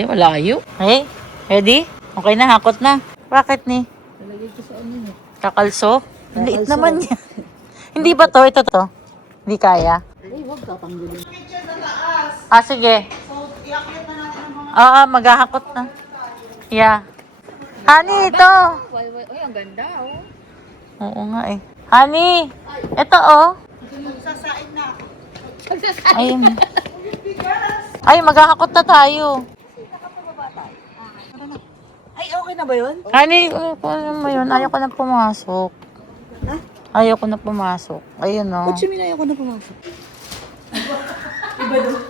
Hindi, malayo. Okay, ready? Okay na, hakot na. Bakit ni? Talagay ko sa ano eh. Kakalso? Ang liit naman yan. Hindi ba to? Ito to? Hindi kaya? Ay, huwag tatanggalin. Ah, sige. Oo, maghahakot na. Yeah. Honey, ito. Uy, ang ganda oh. Oo nga eh. Honey, ito oh. Sasain na. Ay, ay maghahakot na tayo. Ay, okay na ba yun? Honey, ano mo yun? Ayaw ko na pumasok. Ha? Ayaw ko na pumasok. Ayun oh. Ba't ayaw ko na pumasok? Iba doon.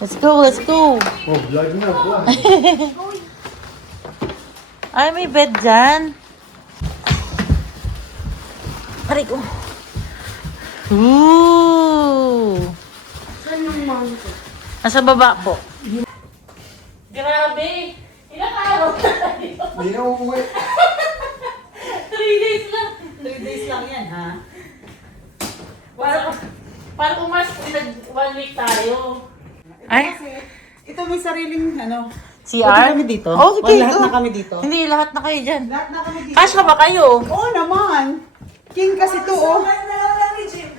Let's go, let's go. Oh, vlog na, vlog. Ay, may bed dyan. Aray ko. Ooh. Saan yung mami ko? Nasa baba po. Grabe. Ilang araw na tayo? Hindi na uuwi. 3 days lang. 3 days lang yan, ha? Para umas, 1 week tayo. Ay, Kasi, ito may sariling, ano, CR? pwede kami dito. Oh, sige. Lahat go. na kami dito. Hindi, lahat na kayo dyan. Lahat na kami dito. Kasya ba kayo? Oo naman. King kasi to, oh.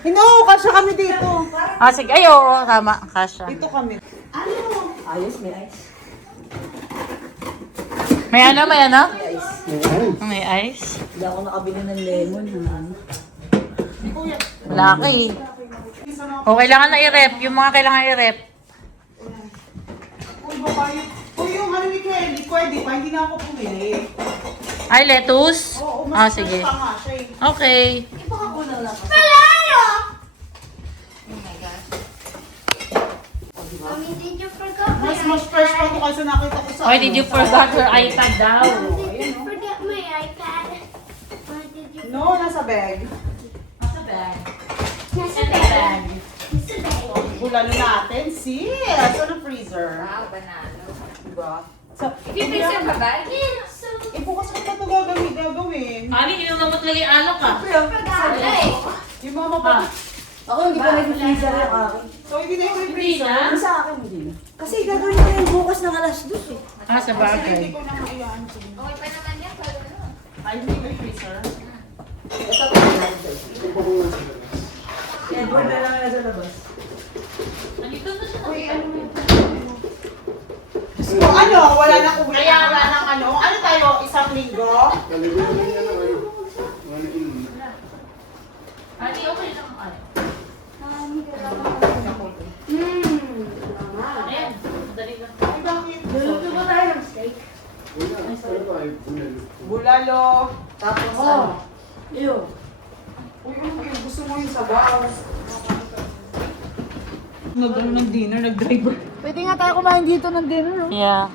No, kasya kami dito. Ah, sige. Ay, oo, tama. Kasya. Dito kami. Ayos, may ice. May ano, may ano? May ice. May ice. Hindi ako nakabili ng lemon. Laki. O, kailangan na i-rep. Yung mga kailangan i-rep. Uy, baka yun. Uy, yung ano ni Kelly, pwede pa, hindi na ako pumili. Ay, lettuce? Oo, Ah, mas sige. fresh pa nga siya eh. Okay. Mommy, did you forget my Mas fresh pa ito kasi nakita ko sa Why did you forgot your iPad daw? Did you forget my iPad? Or did you... No, nasa bag. Nasa bag. Nasa In the bag. bag. Nasa bag. Bulalo natin, sis. Sa ng freezer. Wow, banalo. Diba? Sa, Pipisa pa ba? Yeah, so... bukas ko pa ito gagawin. Ani, inunamot lagi alok ka. Yung mga mapa... Ako hindi pa nag-freezer yung akin. So, hindi na yung Hindi freezer. na. Sa akin hindi na. Kasi gagawin ko yung bukas ng alas 2 eh. Ah, sa Kasi bagay. hindi ko na maiyan. Okay pa naman yan. Pag ano? Ay, hindi may freezer. Ito pa yung Edward na lang nasa labas. Nandito na siya. So, ano, wala na uwi. Kaya Wala nang ano. Ano tayo, isang linggo? Lalagyan na rin yan ng ano. Ano in. Ani, okay lang. Ay. Ayan, dali lang. Ay, bakit? Luluto ba tayo ng steak? Wala, ano tayo? Bunalo. Bulalo. Tapos, ano? Iyo. Uy, gusto mo yung sabaw. Nag-ano ng dinner, nag-driver. Pwede nga tayo kumain dito ng dinner. Oh. Yeah.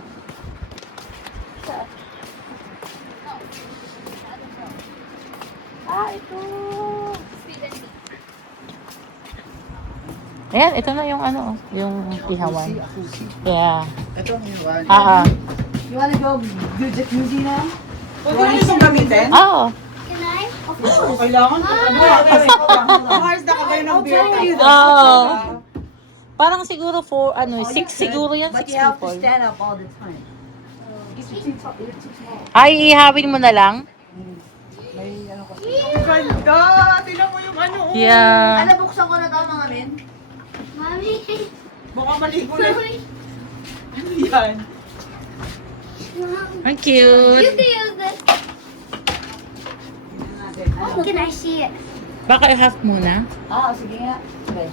Ah, ito. Ayan, ito na yung ano, yung ihawan. Yeah. Ito ang iwan. You wanna go do jacuzzi now? Pwede mo itong gamitin? Oh. Can I? Kailangan ko. Mars, nakagay ng beer. Oh. Parang siguro ano, 6 siguro yan, 6 But you have to people. stand up all the time. Ay, ihawin mo na lang? May ano kasi. Ang ganda! Tingnan mo yung ano. oh. Yeah. Ano, buksan ko na to mga men? Mommy, Baka maligo na. sorry. Ano yan? Ang You cute. can use this. Can I see it? Baka i-half muna. Ah, sige nga. Okay.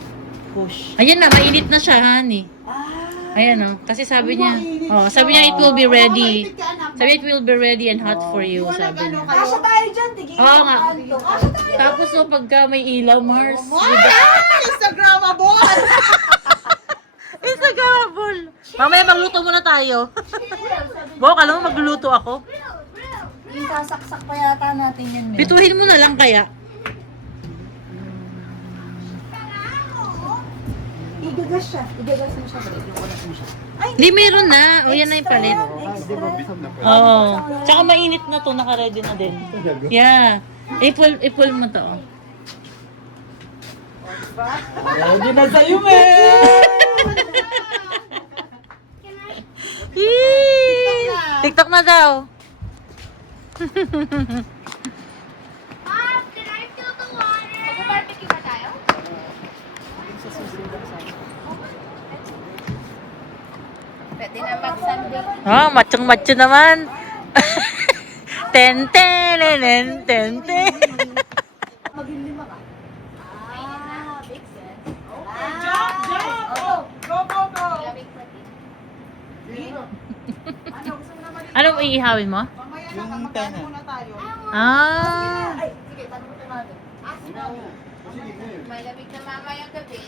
Push. Ayan na, mainit na siya, honey. Ah. Ayan oh, kasi sabi niya, sabi niya it will be ready. Sabi it will be ready and hot for you, sabi niya. Kasha tayo dyan, tigil. Oo nga. Kasha tayo. Tapos no, pagka may ilaw, Mars. Instagramable! Instagramable. Mamaya magluto muna tayo. Bo, alam mo magluluto ako. Yung sasaksak pa yata natin yan, men. Bituhin mo na lang kaya. Igagas siya. Igagas mo siya. Iuulat mo siya. Hindi, meron na. O, yan na yung palit. Hindi mabit na pala. Oo. Tsaka mainit na to, naka-ready na din. Yeah. Ipul mo to. Oh. Ready na sa'yo, man! Yee! TikTok na daw. Mom, did I fill the water? Mag-barbecue ba tayo? Pwede na mag-sunbake. Oh, machong-macho naman. Ten, ten. Big sense. Jump! Jump! Go, go, go! Lamig pa din. Anong iihawin mo? Mamaya na, magkano muna tayo. Ah. Sige, tanong mo natin. Sige, ngayon. May lamig na mamayang gabi.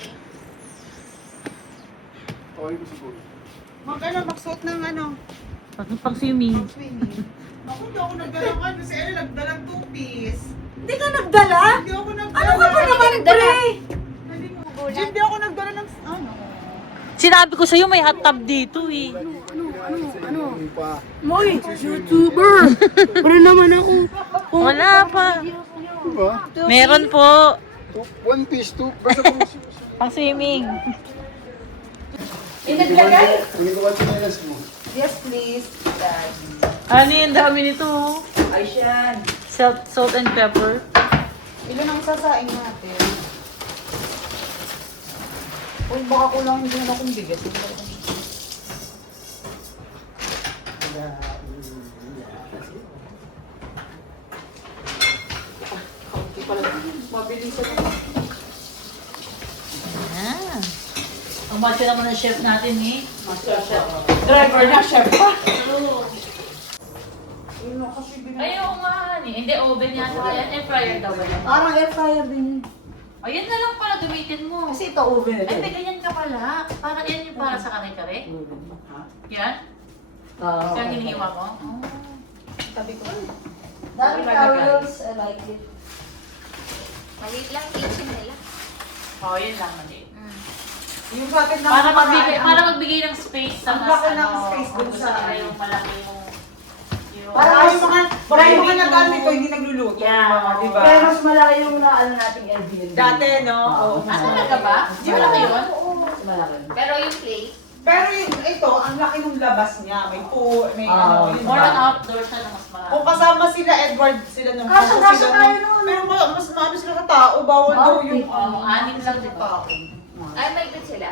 Okay ko siguro. Magsuot ng ano, Pang swimming. swimming. Ako, hindi ako nagdala ka. Si Ella nagdalang 2-piece. Hindi ka nagdala? Hindi ako nagdala. Ano ka ba naman, pre? Hindi ako nagdala ng ano. Sinabi ko sa'yo may hot tub dito eh. Ano? Pa. Moy, YouTuber! Para naman ako. Wala pa. Diba? Meron po. One piece, two. Basta kung Pang swimming. Inaglagay? Hindi ko kasi nilas mo. Yes, please. Ano yung dami nito? Ay, siyan. Salt and pepper. Ilan ang sasaing natin? Uy, baka kulang hindi na akong bigas. Mabilisan ako. Ah. Ang macho naman ng chef natin eh. Master chef. Driver na, chef pa. Ayaw nga eh. Hindi, oven yata yan. Air fryer daw ba yan? Parang air fryer din. Ayun na lang pala gamitin mo. Kasi ito oven Ay, ito. may ganyan ka pala. Parang yan yung para sa kare-kare. Yan? Oo. Yung hinihiwa mo? Oh. Sabi ko, Dami towels, I like it. Maliit lang kitchen nila. Oh, yun lang mali. yung bakit na Para magbigay ng space sa Ang mas laki ng space dun kung sa gusto nila ano. yung malaki yung Para yung mga nagamit ko, hindi nagluluto. Yeah. Di ba? Pero mas malaki yung naano nating Airbnb. Dati, no? Oo. Ah, talaga ba? Di ba laki yun? Oo, mas malaki. Pero yung plate, Pero ito, ang laki ng labas niya. May may Ah. ano, yun More ba? than outdoor siya na mas marami. Kung kasama sila Edward, sila nung Kasya sila tayo nung- nun. Pero mas marami sila ka tao, bawal daw yung Oo, anim lang din. tao. ay may good sila.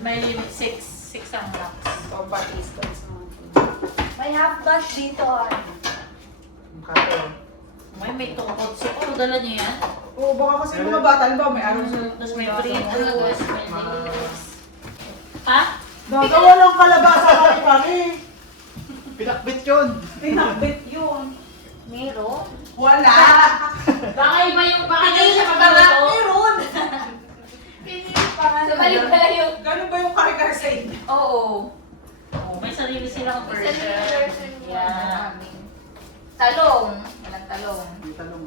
May limit, six ang max. So, batis. May half bash dito. May tungkol. Siguro dala niyo yan. Oo, baka kasi yung mga bata, ba, may araw sila. Tapos may Fritos, may Lay's. Ha? Nagawa lang kalabasa kami kami. Pinakbit yun. Pinakbit yun. Meron. Wala. Baka iba yung, baka hindi siya magluto. Meron. So mali pala yung... Ganun ba yung kare-kare sa inyo? Oo. Oh, may sarili silang Isa version. yung version mo Yeah. namin. Talong. Walang talong. May tanong.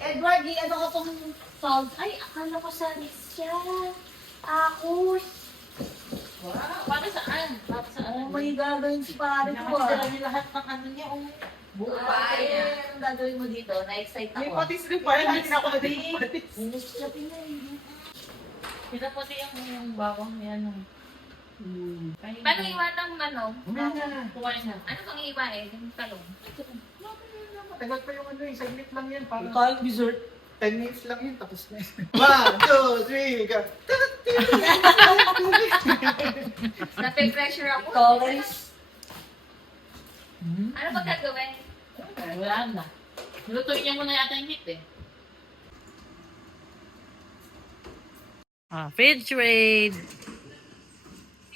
Edward, ano ko tong salt? Ay, akala ko sa siya. Ako. Wow, para saan? Para saan? May gagawin si pare ko. Nakasila niyo lahat ng ano niya. Oh. Buhay. Anong gagawin mo dito? Na-excite May ako. patis rin pa. Hindi na ako naging patis. Pinaputi yung bawang yan. Paano iwan ng manok? Kumain na. Ano pang iba eh? Yung talong. Tagal pa yung ano eh. Saglit lang yan. Parang Tayong dessert. 10 minutes lang yun. Tapos na yun. 1, 2, 3, go. Nape-pressure ako. Colors. Ano ba gagawin? Wala na. Lutuin niya muna yata yung meat eh. Fridge raid.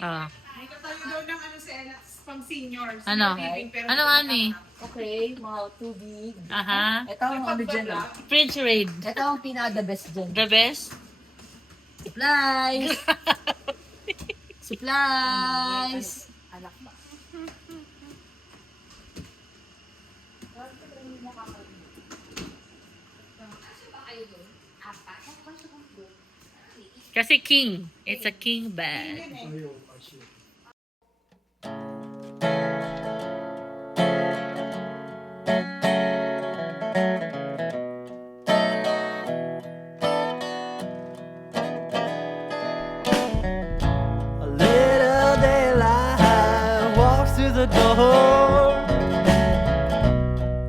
May katayo daw ng ano sa pang seniors. Ano? Ano ani? Okay, mga tubig. Aha. Ito ang ano dyan ah. Fridge raid. Ito ang pinaka-the best dyan. The best? Supplies! Supplies! Anak ba? Kasi king. It's a king bag. the door,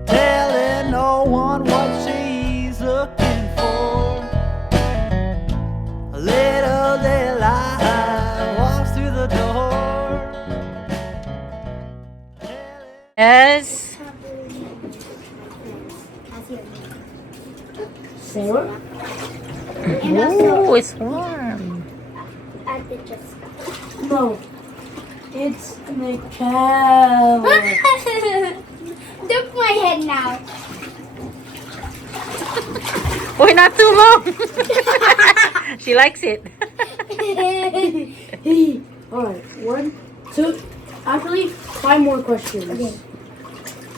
telling no one what she's looking for. Little Daylight walks through the door. Yes. And also, Oh, it's warm. I did just. No. It's Mikhail. Look my head now. Uy, not too long. She likes it. Hey. Alright, 1, 2, actually, 5 more questions. Okay.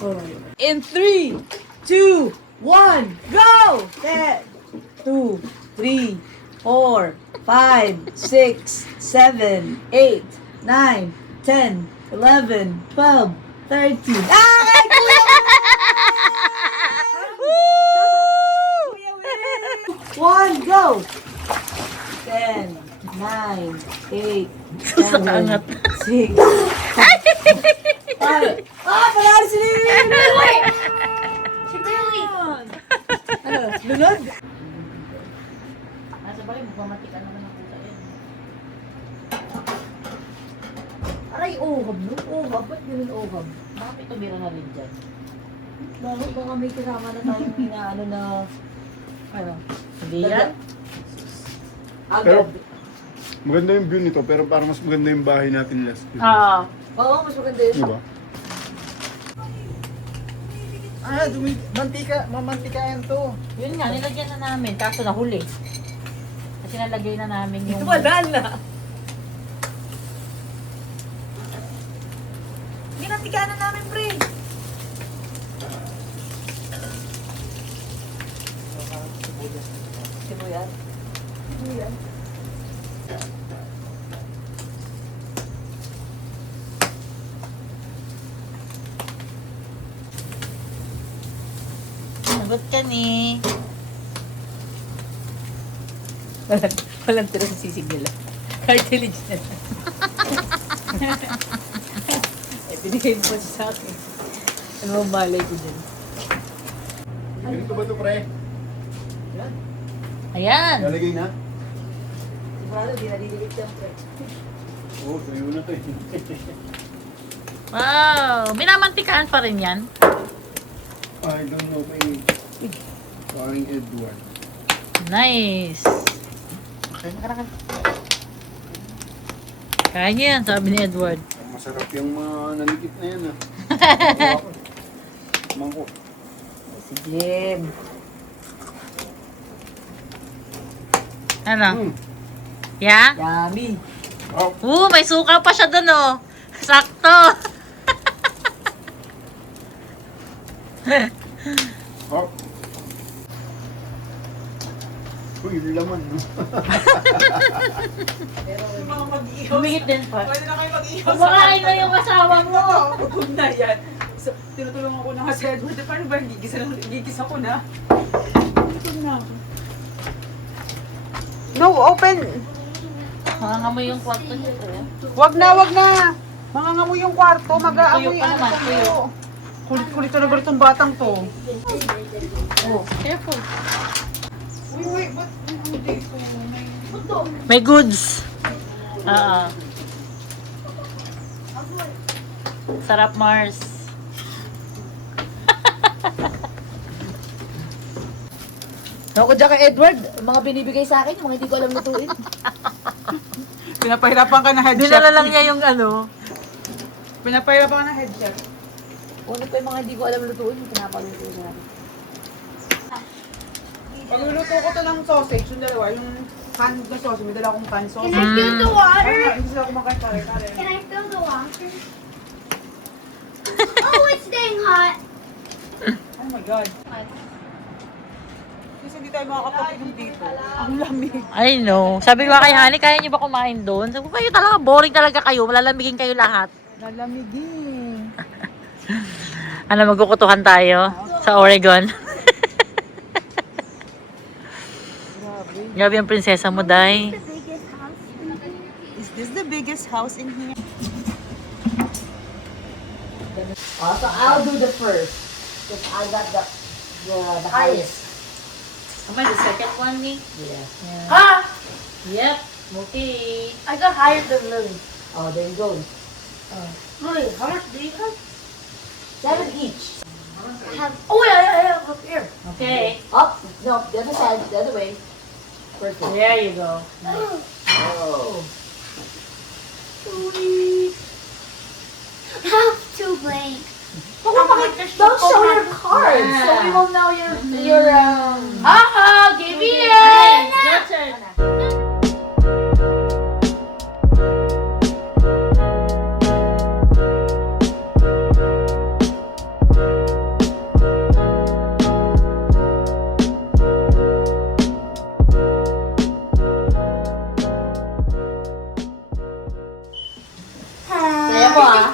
Alright. In 3, 2, 1, go! 10, 2, 3, 4, 5, 6, 7, 8, 9, 10, 11, 12, 13. Ah! One, go! 10, 9, 8, 7, 6, 5. Ah, panalo si Lilin! She really. Ano, lunod? Nasa bagay, magmamatikan naman ang pusa yun. Aray, ohab, no? Ohab, ba't ganun ohab? Bakit tumira na rin dyan? Bakit baka may kasama na tayong inaano na... Ano? Hindi yan? Agad. Maganda yung view nito, pero parang mas maganda yung bahay natin last. Oo. Oo, mas maganda yun. Diba? Ah, mamantika yan to. Yun nga, nilagyan na namin. Kaso nahuli. Kasi nalagay na namin yung... Wala na. Ginatikaan na namin, pre. Sibuyas. Sibuyas. Sagot ka ni. Walang tira sa sisig nila. Cartilage na lang. Eh, binigay mo pa siya sa akin. Ano ang malay ko dyan? Ganito ba ito, pre? Ayan. Lalagay na? Sigurado, di naliligit yan, pre. Oo, tuyo na to eh. Wow. Minamantikaan pa rin yan. I don't know kay paring Edward. Nice. Kaya niyo yan, sabi ni Edward. Masarap yung mga nalikit na yan ah. Mangko. Si Jim. Ano? Hmm. Yeah? Yummy. Oh, May suka pa siya dun, oh. Sakto. oh. Uy, yung laman, no? Mga mag-ihaw. Humingit din pa. Pwede na kayo mag-ihaw sa Kumakain na yung asawa mo. Huwag na yan. So, tinutulungan ko na nga si Edward. Paano ba? Gigisa ko na. Ito na. No, open! Mangangamoy yung kwarto niyo, eh. Wag na, wag na! Mangangamoy yung kwarto, mag-aamoy Tuyo pa naman, tuyo. Kulit-kulit talaga itong batang to. Oh, careful. Uy, ba't hindi ko? May goods. Oo. Sarap, Mars. Ako dyan kay Edward, mga binibigay sa akin, mga hindi ko alam lutuin. Pinapahirapan ka na head chef. Dinala lang niya yung ano. Pinapahirapan ka na head chef. Una pa yung mga hindi ko alam lutuin, yung pinapaluto na. Pagluluto ko to ng sausage, yung dalawa, yung canned na sausage, may dala akong canned sausage. Can I fill the water? Hindi sila kumakain kare-kare. Can I fill the water? Oh, it's staying hot. Oh my God. Kasi hindi tayo makakapag-inom dito. Ang lamig. I know. Sabi ko kay Honey, kaya niyo ba kumain doon? Sabi ko, kayo talaga, boring talaga kayo. Malalamigin kayo lahat. Lalamigin. Ano, magkukutuhan tayo sa Oregon. Grabe ang prinsesa mo, Day. The biggest house. Is this the biggest house in here? So I'll do the first. Because I got the highest. Am I the second one, me? Yeah. Ah! Yep. Okay. I got higher than Lily. Oh, there you go. Lily, how much do you have? 7 each. Oh, yeah, I have up here. Okay. Up. No, the other side, the other way. Perfect. There you go. Oh. Half two blank. Don't show your cards. So we won't know your Give me Okay, it! your turn. Saya po ah.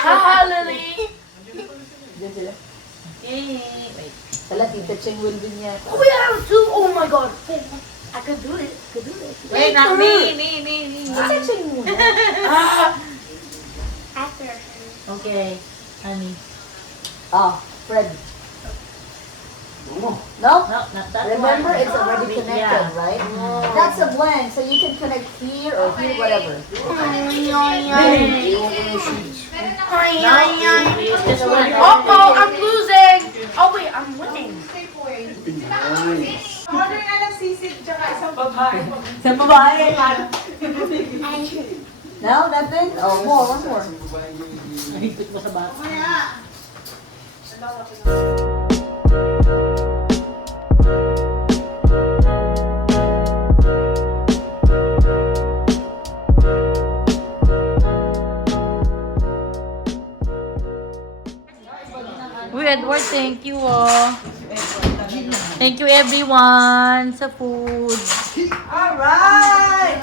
Haha, Lily. Diyan sila. Yay. Wait. Sala, Tita Cheng will din niya. Oh, yeah, two. Oh my god. I could do it. Wait, not me. Tita Cheng muna. After her. Okay. Honey. Oh, Fred. No? No, not that Remember, one. it's already connected, Yeah. right? That's a blank, so you can connect here or here, whatever. It's just one. Oh, I'm losing. Oh, wait, I'm winning. Order na ng sisig tsaka isang babae. Sa babae, I No, nothing? Oh, more, one more. Nahigpit mo sa bata. Uy, Edward, thank you, oh. Thank you, everyone, sa food. Alright!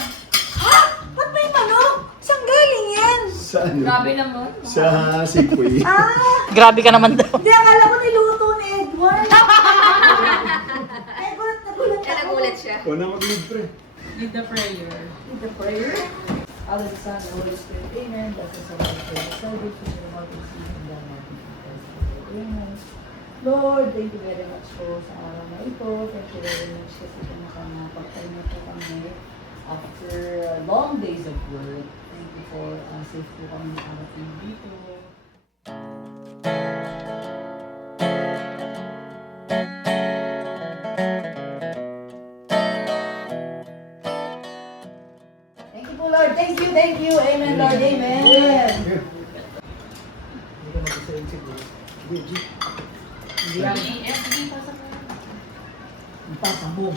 Ha? Ba't may manok? Saan galing yan? Sa ano? Grabe naman. Sa Sikoy. Grabe ka naman daw. Hindi, akala ko niluto ni Edward. Edward, nagulat ako. O na mag-lead pre. Lead the prayer. Read the prayer. Out of the Son, the Holy Spirit, amen. Bless us all, we pray. Salvation in the heart and seed in the heart. Amen. Lord, thank you very much po sa araw na ito. Thank you very much kasi nakapagpahinga po kami after long days of work. Thank you for safe po kami nakarating dito. Thank you po, Lord. Thank you. Amen, Lord. Amen. Hindi ka mag-isa siguro. Hindi, G. Pasabog.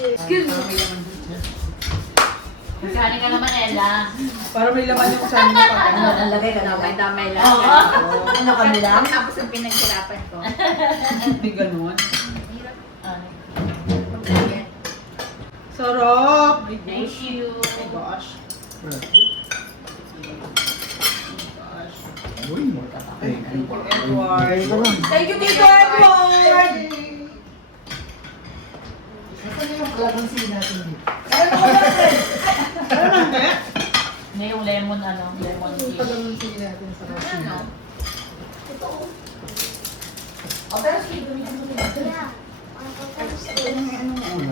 Excuse me. Magkani ka naman, Ella. Para may laman yung saan mo pa. Ano, nalagay ka na. Damay lang. Ano kami lang? Tapos ang pinaghirapan ko. Hindi ganun. Ano? Sarap! Thank you. Gosh. Uy, mo. Edward. Thank you, Tito Edward! Saan yung kalabansin natin dito? Ano hindi? Hindi yung lemon, lemon Yung tea. kalabansin natin sa rasin. O, pero sige, gamitin mo sila. yeah.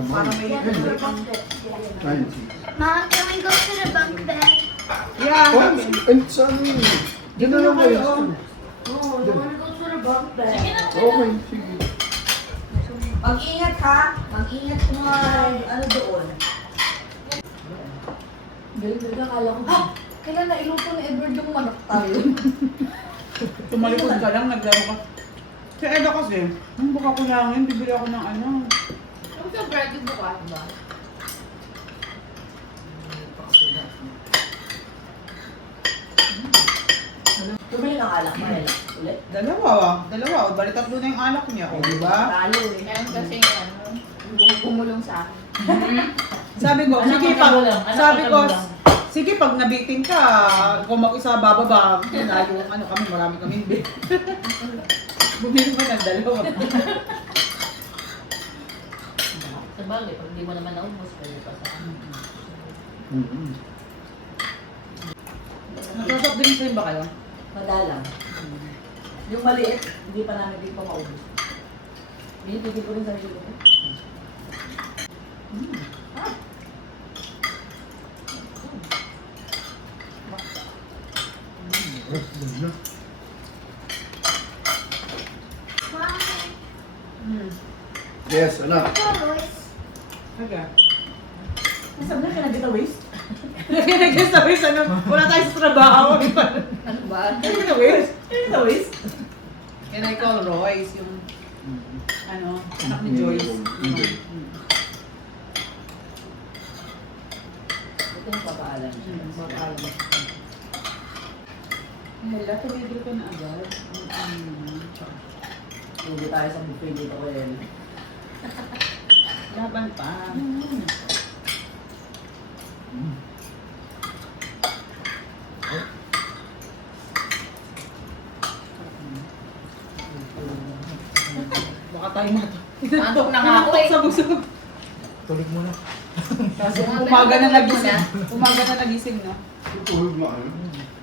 Parang may Ayun, sige. Mom, can we go to the bunk bed? Yeah. Oh, and sa ano yun? Diyan na lang kayo. Oh, you wanna go to the bunk bed? Okay, sige. Mag-ingat ha. Mag-ingat kung ano doon. Galing-galing, akala ko, kailan na iluto ni Edward yung manok tayo? Tumalikod ka lang, naglaro ka. Si Eda kasi, nung baka kulangin, bibili ako ng ano. Yung sa bread yung bukas ba? Tumili ng alak mo, Ella. Ulit. Dalawa. O, bali tatlo na yung alak niya. O, diba? Talo eh. Meron kasi gumulong sa akin. Sabi ko, Ano sige pag pag, nagulang? Ano sabi pag ko, nagulang? sige pag nabiting ka, kung mag-isa bababa, lalo ano kami, marami kami hindi. Bumili mo ng dalawa. Sa bagay, pag hindi mo naman naubos, pwede pa sa akin. Nagsasoft drinks rin ba kayo? Madalang. Yung maliit, hindi pa namin din pa maubos. Binibigay ko rin sa sarili ko. Ah. Yes, anak. Okay. Nasaan na ka nag-waste? Nag-guest ano? Wala tayo sa trabaho. Ano ba? Nag-guest. Nag-waste? Can I call Royce yung ano, anak ni Joyce. Ito yung papaalam. Mag-alam. Wala, tumigil ko na agad. Hindi tayo sa buffet dito ko yan. Laban pa. Baka tayo na to. Antok na nga ako eh. Sa busog. Tulog mo na. Kasi umaga na nagising. Umaga na nagising, no? Tulog na ano?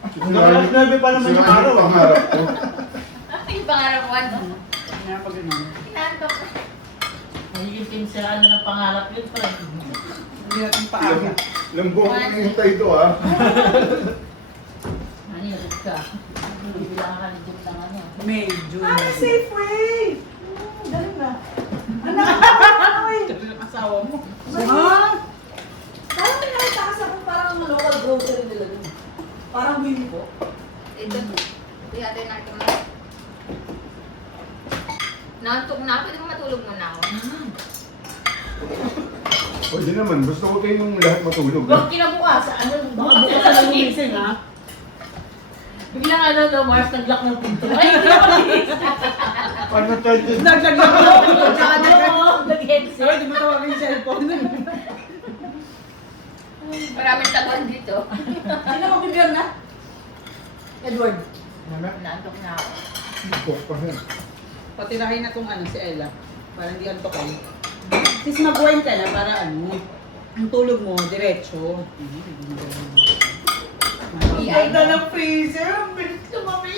Alas 9 pa naman yung araw. Pangarap ko. Yung pangarap ko ano? Kaya pag ano. Inantok. Magiging pinsiraan na ng pangarap yun pa. Hindi natin paaga. Ilang buwan ko nangintay ito ah. Ano yun, ka? Bibilangan ka ng jeep ng ano. May, June. Ah, safe way! Galing na. Anak, Sabi ng asawa mo. parang may nakita kasi ako parang local grocery nila dun. Parang win ko. Ito. Ito yata yung nakita mo. Nantok na ako. Pwede mo matulog muna ako. Pwede naman, gusto ko kayong lahat matulog. Huwag kinabukas, ano, baka bukas na lang gumising, ha? Biglang ano, no, Mars, nag-lock ng pinto. Ay, hindi ako nagising. Ano charges? Naglag na ako. Oo, nag-headset. Sorry, di mo tawagin yung cellphone. Maraming taguan dito. Sino magbibigyan na? Edward. Nantok na ako. Cook pa rin. Patirahin na tong ano, si Ella. Para hindi antokay. Sis, mag-wine ka na para ano, ang tulog mo, diretso. Ang ganda ng freezer. Ang bilis lumami.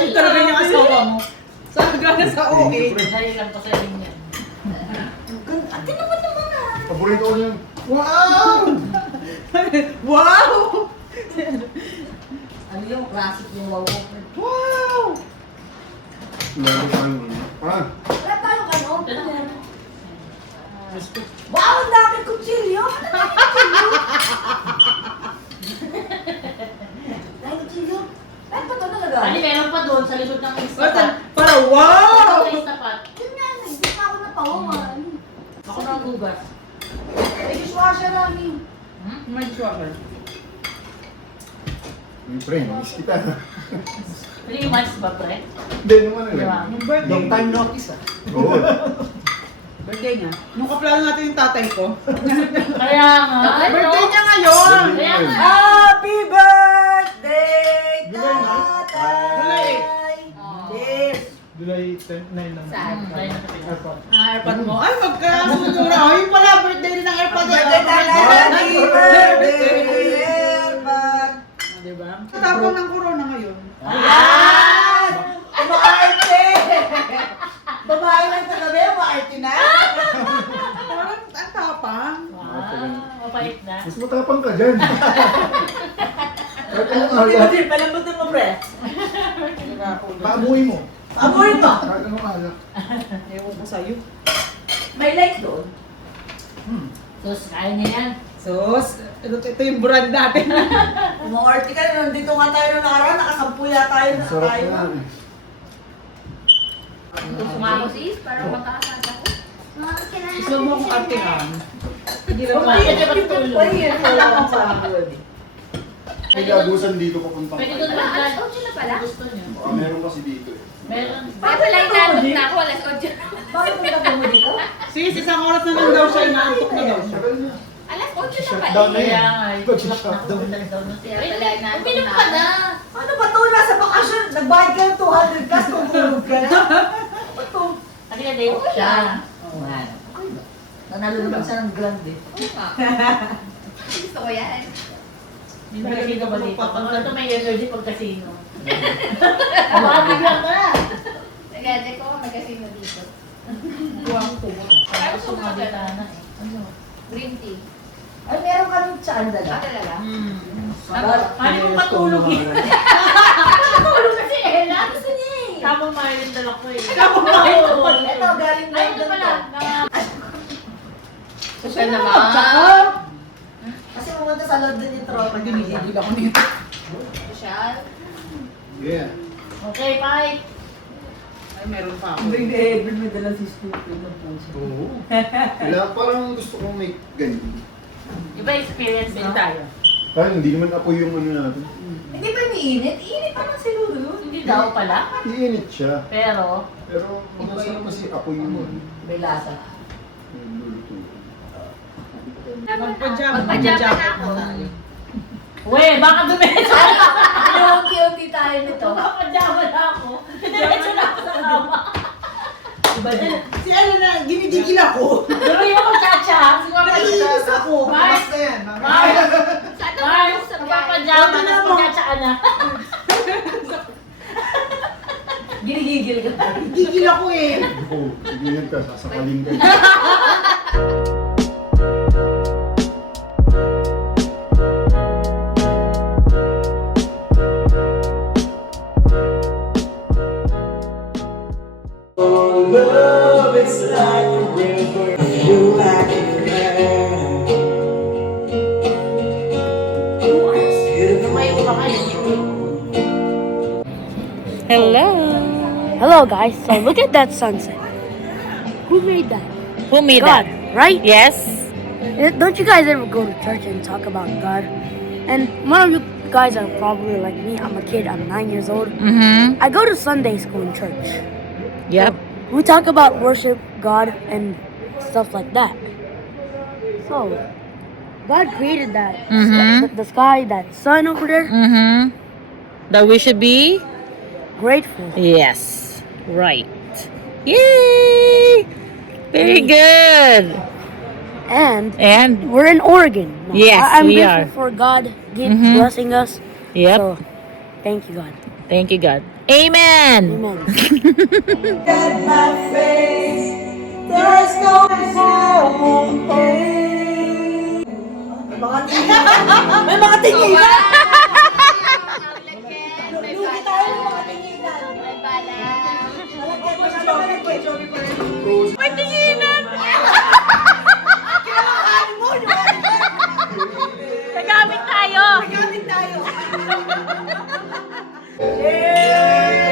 Ito na rin yung asawa mo. Sabi ka na sa OA. Dahil lang pa sa linya. Ate naman naman na. Paborito ko yan. Wow! Wow! Ano yung classic yung wow? Wow! Lalo pa yung ah, Wala tayong ano? Wow, ang daming kutsilyo! Ang daming kutsilyo! Daming kutsilyo? Ay, pa ito talaga? Ano, meron pa doon sa likod ng Para, Instapat. para wow! Sa Instapat. Yun nga, hindi pa ako napawawan. Ako na gugas. May dishwasher namin. May dishwasher. yung friend, miss kita na. 3 months ba, pre? Hindi naman eh. Diba? Yung birthday. Long time notice ah. Oo. Birthday niya. Nung kaplano natin yung tatay ko. Kaya nga. ano? Birthday niya ngayon! Kaya nga. Happy birthday, July tatay! Yes! July 9 naman. Saan? Tayo na sa Pinas. Airport. AirPod mo. Ay, magkasunod na. Ay, pala, birthday din ng AirPod. Birthday, tatay! Happy birthday, AirPod! Diba? Katapon ng corona ngayon. Ayan! Umaarte! Babae lang sa gabi, umaarte na! Parang ang tapang. Wow, mapait na. Mas matapang ka dyan. Kahit anong alak. Palambutin mo, pre. Paamuhin mo. Amoy mo! Kahit anong alak. Ewan ko sa'yo. May light doon. Sus, kaya niya yan. Sus, ito yung brand natin. Umaarte ka, nandito nga tayo nung nakaraan, nakasampuya tayo na Sarap tayo. na. Sumama ko sis, para makakasasa ko. Mom, can I Gusto mo akong artihan. Hindi lang Bakit tayo. ka ba tulog? Wala kang pagod. May gabusan dito papuntang Pwede doon kayo. Alas magdaan. 8 na pala. Gusto niyo. Baka meron kasi dito eh. Meron. Kaya pala inantok na ako. Alas 8. Bakit mo mo dito? Sis, isang oras na lang daw siya, inaantok na daw siya. Tagal na. Alas 8 na Shutdown pala. na Kaya yan. nga, Mag-shutdown na. Kaya pala inantok Uminom na ka ako. na. Ano ba to? Nasa bakasyon, nagbayad ka ng 200 plus kung tulog ka na. Ba't to? Kasi ka date siya. Oo nga. Nanalo naman siya ng grand eh. Oo nga. Gusto ko yan. May casino ba dito? Ito may energy pag casino. Bigyan ka! Nagade ko, may casino dito. Buwang ko. Pero Gusto sumunod mga na. bitana eh. Ano? Green tea. Ay, meron kami tsaan dala. Talaga? Paano mo matulog eh? Tulog na si Ella. Gusto niya eh. Tama mahalin dala ko eh. Ito, galing Ay, na ito pala. Social naman. Kasi pumunta sa London yung tropa. Ginigil ako nito. Social. Yeah. Okay, bye. Ay, meron pa ako. Hindi, every may dala si Stupid ng puso. Oo. Kailangan parang gusto kong may ganyan. Iba experience, no? tayo. Parang hindi naman apoy yung ano natin. Hindi ba umiinit? Init naman siguro yun. Hindi daw pala. Iinit siya. Pero, Pero masarap kasi apoy yung ano. May lasa. Yung luluto. Magpa-jacket na tayo. we, baka dumiretso. Unti-unti tayo nito. Pajama na ako. Diretso na ako sa kama. Iba din. Si ano na, ginigil ako. Pero yung magchacha, Naiinis ako. Mars, na yan. Mars, magpapajama na magchacha na. Ginigigil ka tayo. Gigil ako eh. Oo, tignan ka, sasakalin ka. Tumayo pa kayo. Hello, guys. So look at that sunset. Who made that? Who made God, right? Yes. Don't you guys ever go to church and talk about God? And one of you guys are probably like me. I'm a kid. I'm 9 years old. Mm-hmm. I go to Sunday school in church. Yep. We talk about worship, God, and stuff like that. So, God created that. The sky, that sun over there. Mm-hmm. That we should be? Grateful. Yes. Right. Yay! Very good. And we're in Oregon. now. Yes, I'm we grateful are. for God Mhm. blessing us. Yep. So, thank you, God. Thank you, God. Amen. Amen. May mga tingin! Lugi tayo ng mga tinginan. May balang. May tinginan! Nagamit tayo! Gamit tayo!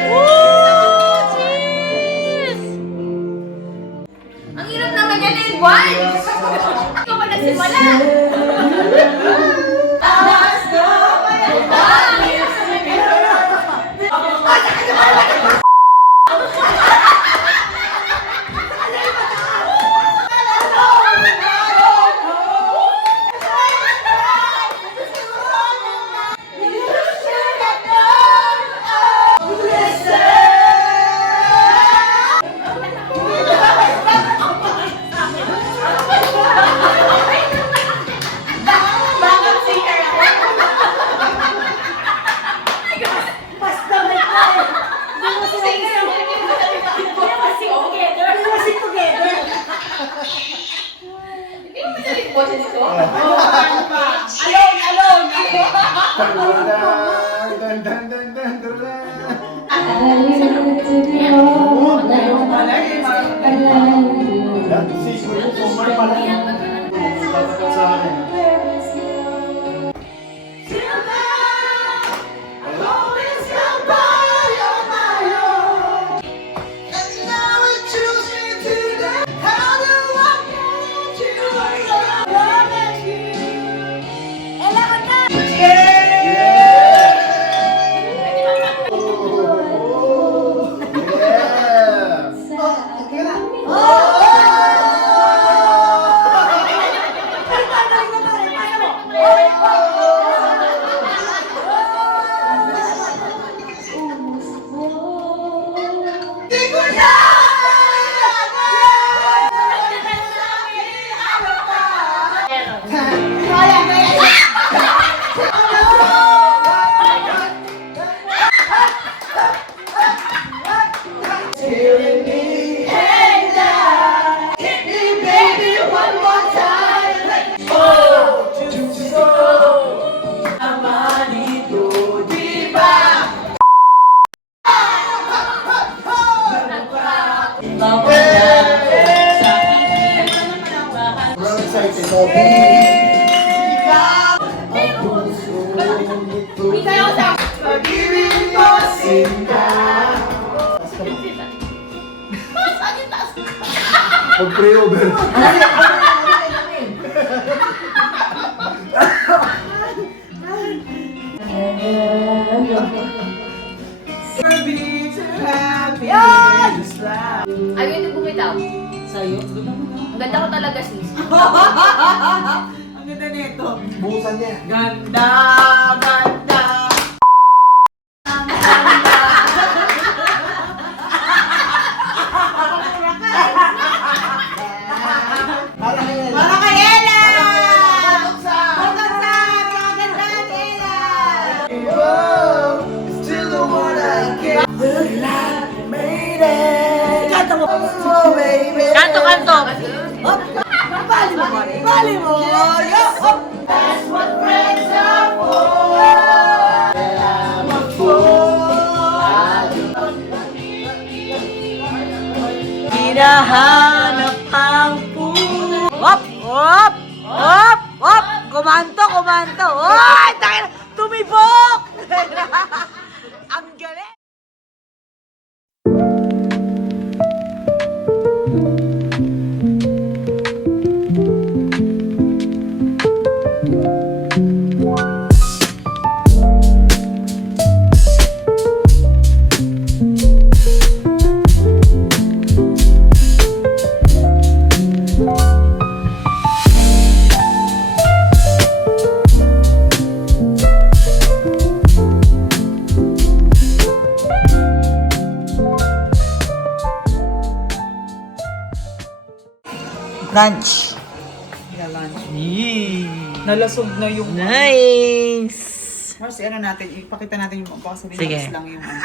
Woo! Cheers! Ang hirap naman yan, Edward! Ikaw ba nagsimula? Dan, dan, dan, dan, dan, dan. Yan, si Kumar pala. Sasagot sa akin. Yeah! Sobrang excited. Pag-ibig ko sinta. Pag-pre-over. Ayaw hindi bumitaw. Sa'yo? Ang ganda ko talaga, sis. Ang ganda nito. Busan niya. Ganda, ganda. Para kayo. Para kay Ella! Still the one I get. Look like you made it. Oh, baby. Kanto, kanto. Bali mo! Yo! Up! That's what friends are for. I'm a fool. Hinahanap ang puso. Hop! Hop! Hop! Hop! Kumanto! Kumanto! Oy! Tayo! Tumibok! Ang galing! Lunch. Yeah, lunch. Nalasog na yung... Nice. Mars, ano natin, ipakita natin yung baka sabihin Sige. Mars lang yung ano.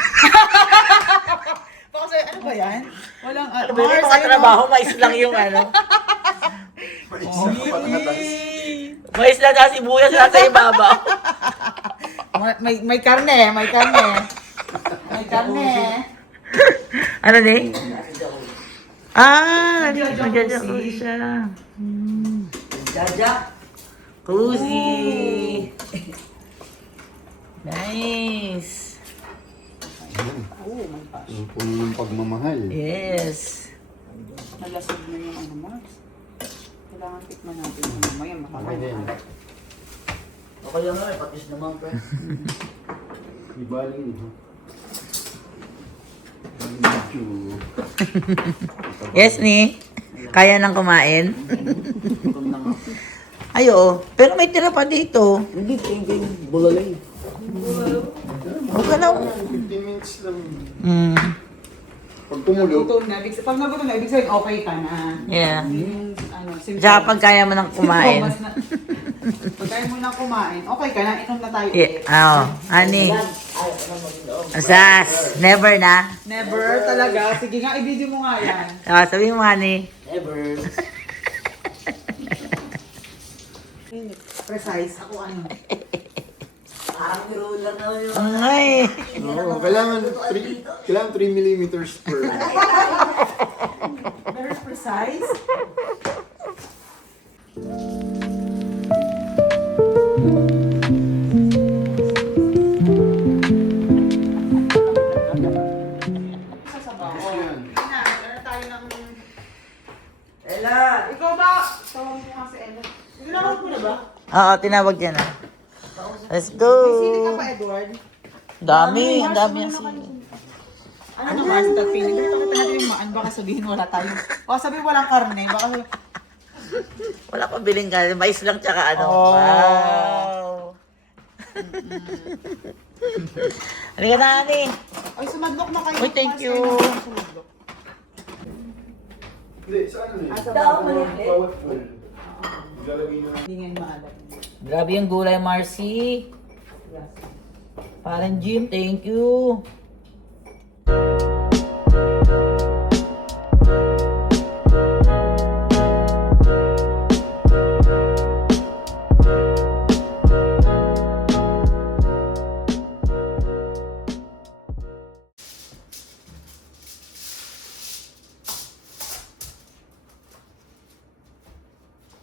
Baka sabihin, ano ba yan? Walang, Mars, mga trabaho, mais lang yung ano. Mais lang na sibuyas nasa ibabaw. May karne, may karne. May karne. Ano ni? Nagjaja ko siya. Jaja. Cozy. Nice. Ang puno ng pagmamahal. Yes. Nalasog na yung ano, Mars. Kailangan tikman natin yung mamaya Okay din. Okay lang nga, patis naman, pre. Ibaling. Yes, ni. Kaya nang kumain? Ay, oo. Pero may tira pa dito. Hindi, tingin. Bulalay. Huwag ka lang. 15 minutes lang. Pag tumulo, Gutom na. Pag nagutom na, ibig sabihin, okay ka na. Yeah. Yung, ano, symptoms. Tsaka pag kaya mo nang kumain. Pag kaya mo nang kumain, okay ka na, inom na tayo Yeah. ulit. Oo. Honey. Asas. Never na. Never talaga. Sige nga, i-video mo nga yan. Sabihin mo, honey. Precise. Ako ano. Ay. oo, kailangan 3 millimeters per. Very precise. Ella! Ikaw ba? Tawag mo nga si Ella. Tinawag mo na ba? Oo, tinawag yan na. Let's May go. sili ka pa, Edward? Dami. Ang dami ang sili. Ano naman, sa feeling? Dito kita natin yung maan. Baka sabihin wala tayong... Baka sabihin walang karne. Baka sabihin... Wala pa biling ka. Mais lang tsaka ano. Oh. Wow. Halika na, honey. Ay, sumadlok na kayo. Uy, thank you. Sumadlok. Hindi, sa ano eh? Bawat bowl. Ilalagay na. Hindi nga yung maalat. Grabe yung gulay, Marcy. Parang Jim, thank you.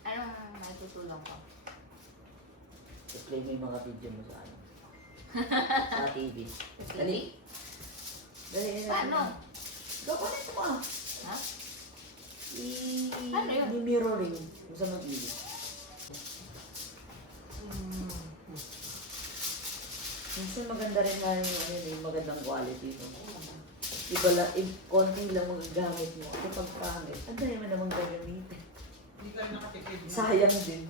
Ano tutulong ko. I-play mo yung mga video mo sa ano. Sa TV. Dali. Dali, Paano? Gawin ito ka. Ha? Ano yun? Yung mirroring. Kung saan ang TV. Minsan maganda rin nga yung magandang quality. Iba lang, konti lang magagamit mo. Kapag pangit, ang dali mo namang gagamitin. Hindi ka nakatipid. Sayang din.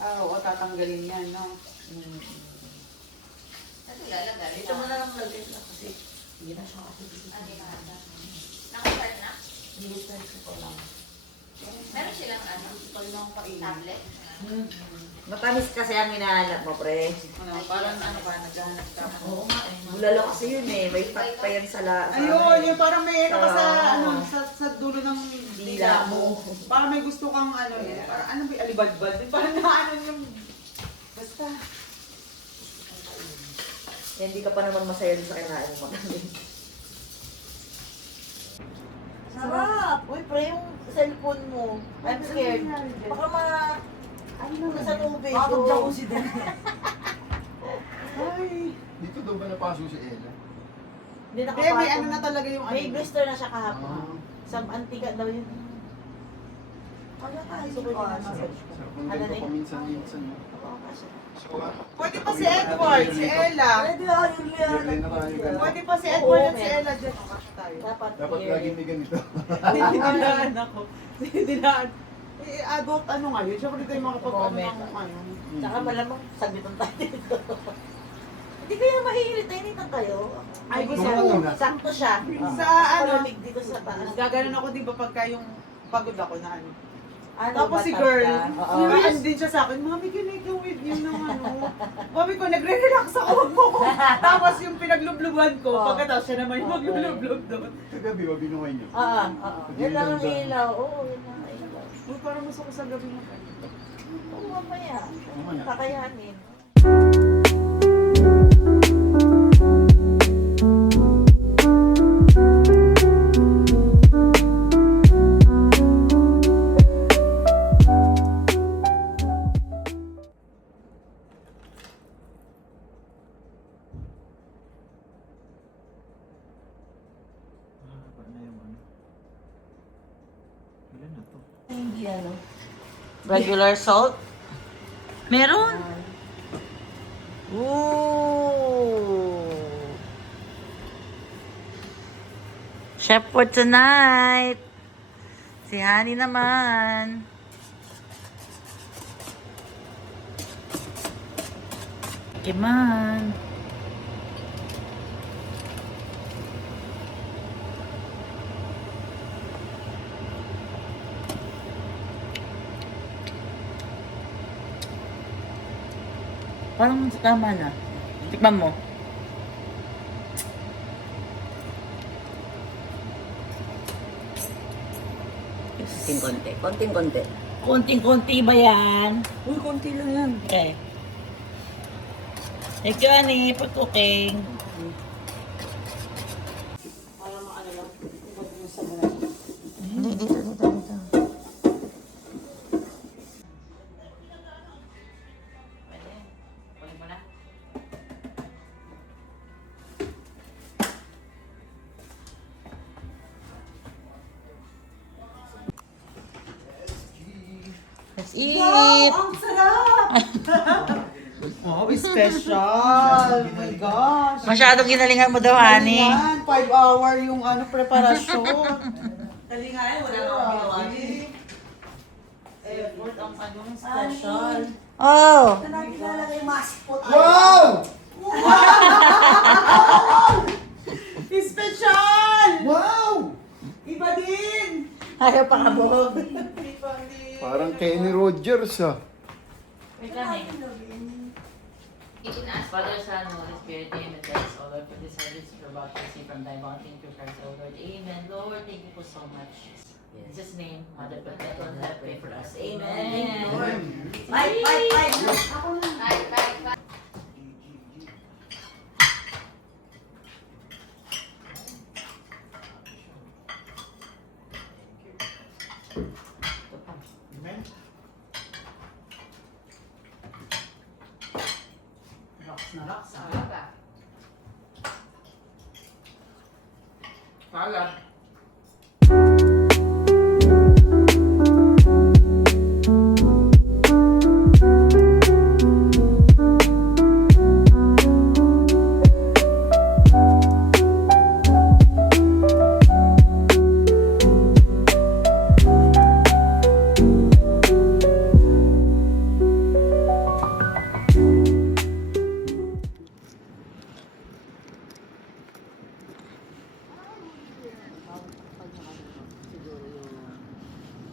Oo, tatanggalin yan, no? Ano ilalagay? Dito mo na lang lagay na kasi hindi na siya kasi. Ano ilalagay? Nakastart na? Hindi start ko lang. Meron silang ano? Tablet? Matamis kasi ang hinahanap mo, pre. Ano, parang ano ka, naghahanap ka. Oo nga eh. Bulalo kasi yun eh. May fat pa yan sa Ayun, yung parang may ano ka sa, Sa- ano, sa dulo ng dila mo. Parang may gusto kang ano, eh. Parang ano ba, alibadbad. Parang ano yung, basta. Eh, hindi ka pa naman masaya sa kinain mo. Sarap! Uy, pre, yung cellphone mo. I'm scared. Baka ano na sa tubig. Bakit ako si Dan? Ay. Dito daw ba napasok si Ella? Hindi Hindi, may ano na talaga yung ano. May blister na siya kahapon. Ah. Sa antika daw yun. Ano ka? Gusto ko yung massage ko. Sarap ang Ano ganito na paminsan-minsan. no? So, Pwede pa si Edward, si Ella. Pwede ah, yun yearly na tayo ganito. Pwede pa si Edward at si Ella dyan. Tayo. Dapat Lagi may ganito. Dilaan ako. Dilaan. Eh, adult ano ngayon? Siyempre tayo makapag-ano Comment. ng ano. Tsaka malamang sabitan tayo dito. Hindi kaya mahihirit-initan kayo. Ay, gusto Nung ko. una. Sakto siya. Sa ano? Malamig dito sa taas. Gaganon ako din ba pagka yung pagod ako na ano. Ano, Tapos si batas girl, ka? Oo. niraan din siya sa akin, Mami, ginigawid yun ng ano. Mami ko, nagre-relax ako, wag mo ko. Tapos yung pinaglubluban ko, Oo. pagkatapos siya naman yung Okay. maglulublub doon. Kagabi, binuhay niyo. Oo, oo. Yan lang ang ilaw. Oo, yan lang ang ilaw. Uy, parang gusto ko sa gabi mo. Oo, mamaya. Mamaya. Kakayanin. Hindi ano. Regular salt? Meron? Ooh. Chef for tonight. Si Honey naman. Kiman. Parang tama na. Tikman mo. Konting-konti. Konting-konti. Konting-konti ba yan? Uy, konti lang yan. Okay. Thank you, Annie, for cooking. Hindi, dito. Pwede. Kunin mo na. Let's eat! Ang sarap! Oh, special! Oh my gosh! Masyadong ginalingan mo daw, Honey. Yan, 5-hour yung ano, preparasyon. Talingan, wala na akong ginawa. Effort ang anong special. Oh! Wow! Special! Wow! Iba din! Ayaw pa kabog. Iba din. Parang Kenny Rogers ah. Wait lang eh. Itinaas Father, Son, Holy Spirit, amen. Thanks, O Lord, for this harvest we're about to receive from thy bounty through Christ, O Lord. Amen. Lord, thank you so much. In Jesus' name, Mother Perpetual, help pray for us. Amen. Fight, fight, fight! Amen. Rocks na rocks. Wala ba? Kala.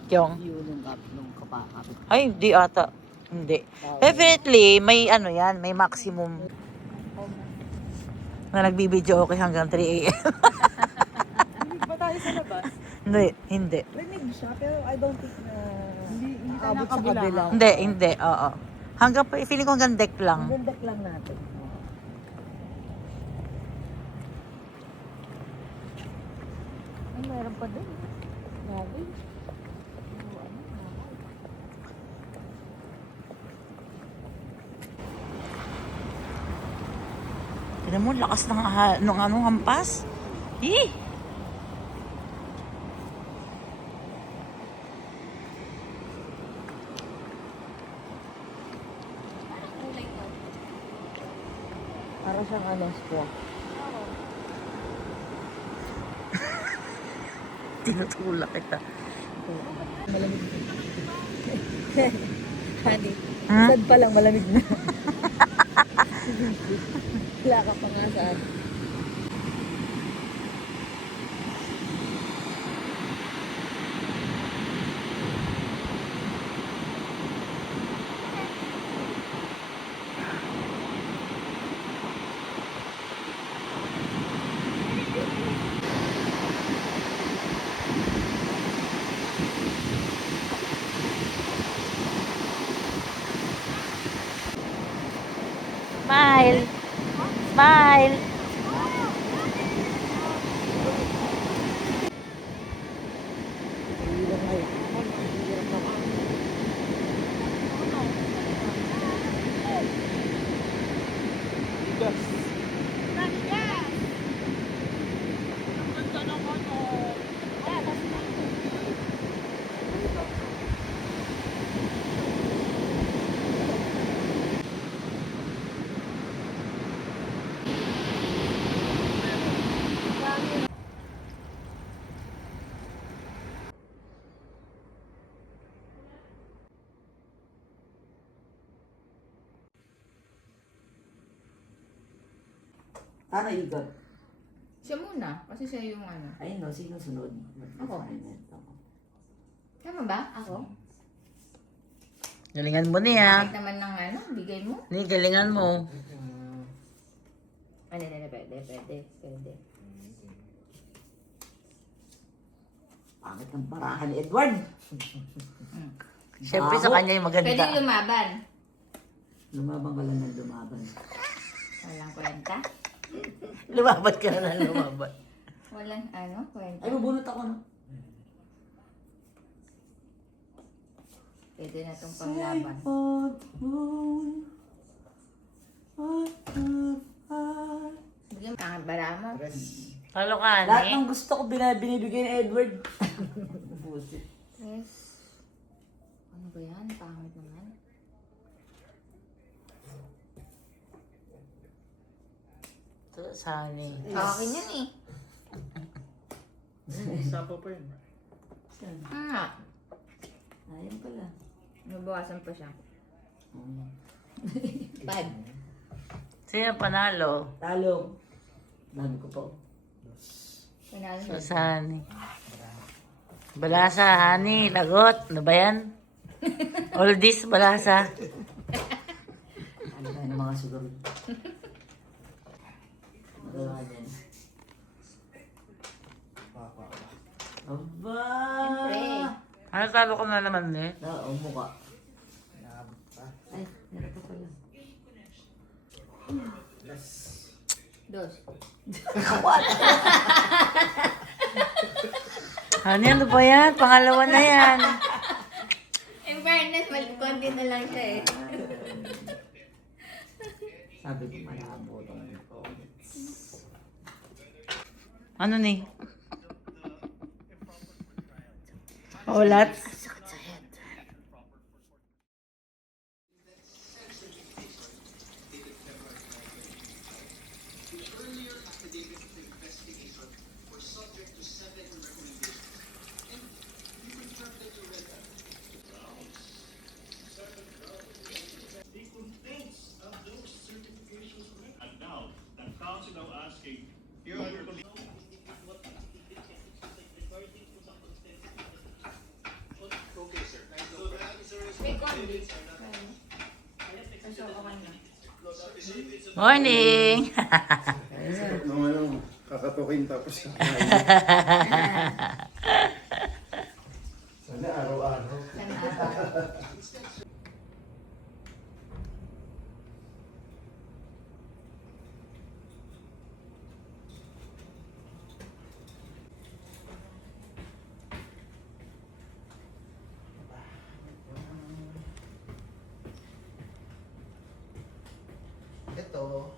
Yung? View nung kapakapit. Ay, hindi ata. Hindi. Definitely, may ano yan, may maximum. Na nagbibideo okay hanggang 3 a.m. Hindi ba tayo sa labas? Hindi, hindi. Rinig siya, pero I don't think na Hindi tayo abot sa nakabila. kabila. Hindi, hindi, oo. Hanggang, feeling ko hanggang deck lang. Gandak lang natin. Ay, meron pa din. Grabe. Tignan mo, lakas ng nung anong hampas. Eh! Para siyang ano, squawk. Tinutulak kita. Malamig na. Honey, Hmm? sad pa lang malamig na. Wala ka pa nga saan. Smile! Smile! Para ikot. Siya muna, kasi siya yung ano. Ayun no, sino sunod? Ako. Tama ba? Ako? Galingan mo niya. Kahit naman ng ano, bigay mo. Ni, galingan mo. Ano, pwede. Pangit ng parahan, Edward. Siyempre sa kanya yung Pwede maganda. lumaban. Lumabang ka lang ng lumaban. Walang kwenta. Lumabat ka na ng lumabat. Walang ano, kwenta. Ay, bubunot ako no? Pwede na itong panglaban. Bigyan mo ang bara mo. Talo ka, Lahat ni? ng gusto ko binibigay ni Edward. Busit. Tres. Ano ba yan? Pangit naman. Ito, Sani. Akin yan eh. Sampo pa yun. Ah, Ayun pala. nabawasan pa siya. Bad. Sino panalo? Talo. Dami ko po. Panalo So, siya. Sani. Balasa, honey, lagot. Ano ba yan? All this, balasa. Ano ba mga sugar. Magawa din. Aba! Ano talo ko na naman eh? Oo, mukha. Ay, meron pa pala. Dos. Honey, ano ba yan? Pangalawa na yan. In fairness, konti na lang siya eh. Sabi ko malabo tong comments. Ano ni? Ulat? Morning! Nung kakatukin tapos sana araw-araw. Ito,